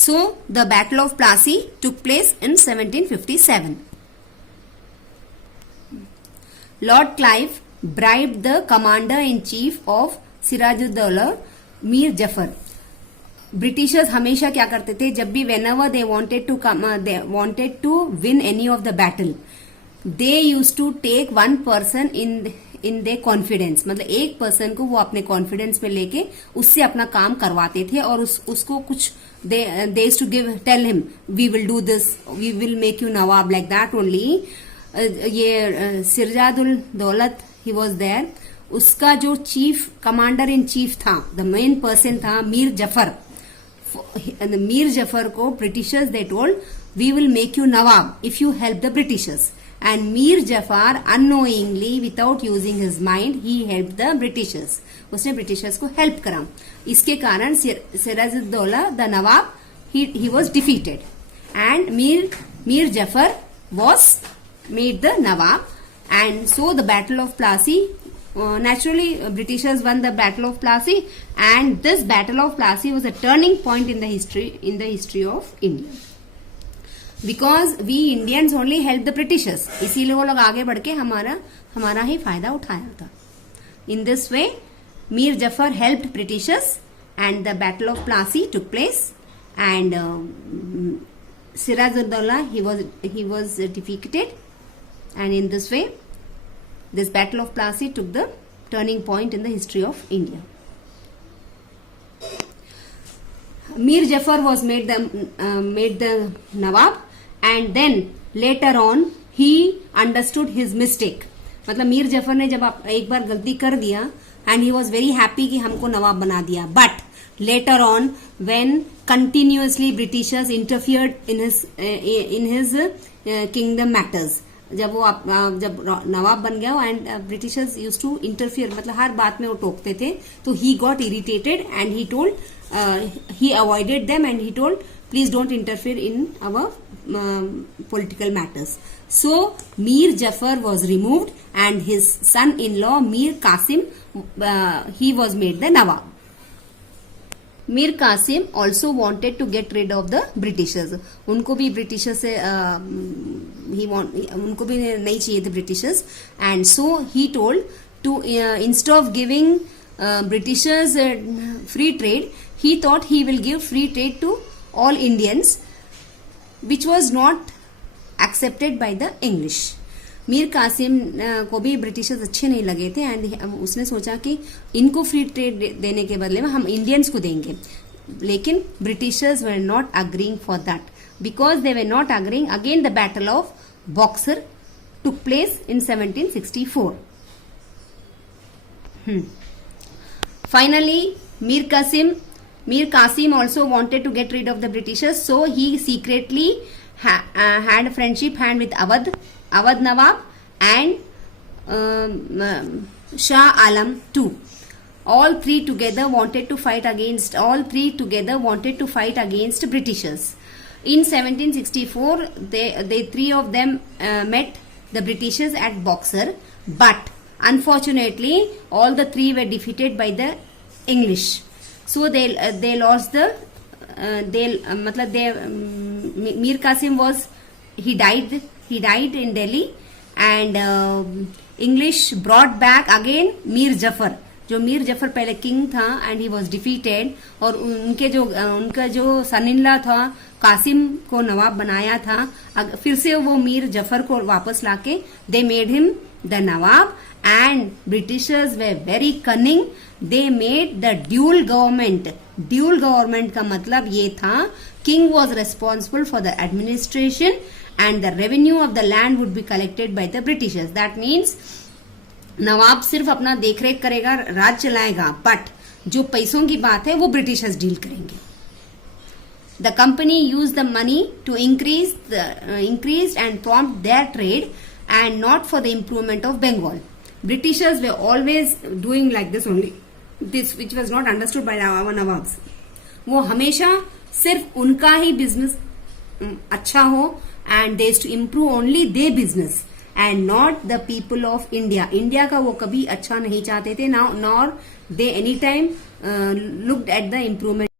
So the Battle of Plassey took place in 1757. Lord Clive bribed the commander-in-chief of Sirajuddaula, Mir Jafar. Britishers हमेशा क्या करते थे, जब भी whenever they wanted to win any of the battle, they used to take one person in their confidence. मतलब एक पर्सन को वो अपने कॉन्फिडेंस में लेके उससे अपना काम करवाते थे और उसको कुछ they used to tell him we will do this, we will make you nawab, like that only. ये सिरजादुल दौलत he was there. उसका जो चीफ कमांडर इन चीफ था, द मेन पर्सन था मीर जफर. मीर जफर को Britishers they told we will make you nawab if you help the Britishers. And Mir Jafar unknowingly without using his mind he help the Britishers. उसने Britishers को help करा. इसके कारण Sirajuddaulah the nawab he was defeated and Mir Jafar was made the nawab. And so the battle of Plassey, naturally Britishers won the Battle of Plassey, and this Battle of Plassey was a turning point in the history of India, because we Indians only helped the Britishers. इसीलिए वो लोग आगे बढ़ के हमारा ही फायदा उठाया था. In this way Mir Jafar helped Britishers and the Battle of Plassey took place, and Sirajuddaulah he was defeated, and in this way this Battle of Plassey took the turning point in the history of India. Mir Jafar was made the Nawab, and then later on he understood his mistake. मतलब मीर जफर ने जब एक बार गलती कर दिया and he was very happy कि हमको नवाब बना दिया. But later on when continuously Britishers interfered in his kingdom matters, जब नवाब बन गया and Britishers use to interfere, मतलब हर बात में वो टोकते थे, तो he got irritated and he told he avoided them and he told please don't interfere in our political matters. So Mir Jafar was removed and his son in law Mir Kasim he was made the nawab. Mir Kasim also wanted to get rid of the Britishers. उनको भी Britishers से उनको भी नहीं चाहिए थे Britishers. And so he told to instead of giving Britishers free trade, he thought he will give free trade to all Indians, which was not accepted by the English. Mir Kasim को भी ब्रिटिशर्स अच्छे नहीं लगे थे एंड उसने सोचा कि इनको फ्री ट्रेड देने के बदले में हम इंडियंस को देंगे. लेकिन Britishers were not agreeing for that. Because they were not agreeing, again the battle of boxer took place in 1764. Finally Mir Qasim also wanted to get rid of the Britishers, so he secretly had a friendship hand with Awadh Nawab and Shah Alam too. All three together wanted to fight against Britishers. In 1764, they three of them met the Britishers at Boxer, but unfortunately, all the three were defeated by the English. So they lost the Mir Qasim died in Delhi, and English brought back again Mir Jafar. जो मीर जफर पहले किंग था and he was defeated, और उनका जो सन in law था कासिम को नवाब बनाया था. फिर से वो मीर जफर को वापस लाके they made him the nawab. And Britishers were very cunning, they made the dual government. Dual government का मतलब ये था king was responsible for the administration and the revenue of the land would be collected by the Britishers. That means nawab सिर्फ अपना देखरेख करेगा, राज चलाएगा, बट जो पैसों की बात है वो ब्रिटिशर्स डील करेंगे. The company use the money to increase and prompt their trade and not for the improvement of Bengal. Britishers we always doing like this only, this which was not understood by our nawabs. वो हमेशा सिर्फ उनका ही business अच्छा हो and they to improve only they business and not the people of India. India का वो कभी अच्छा नहीं चाहते थे, nor they anytime looked at the improvement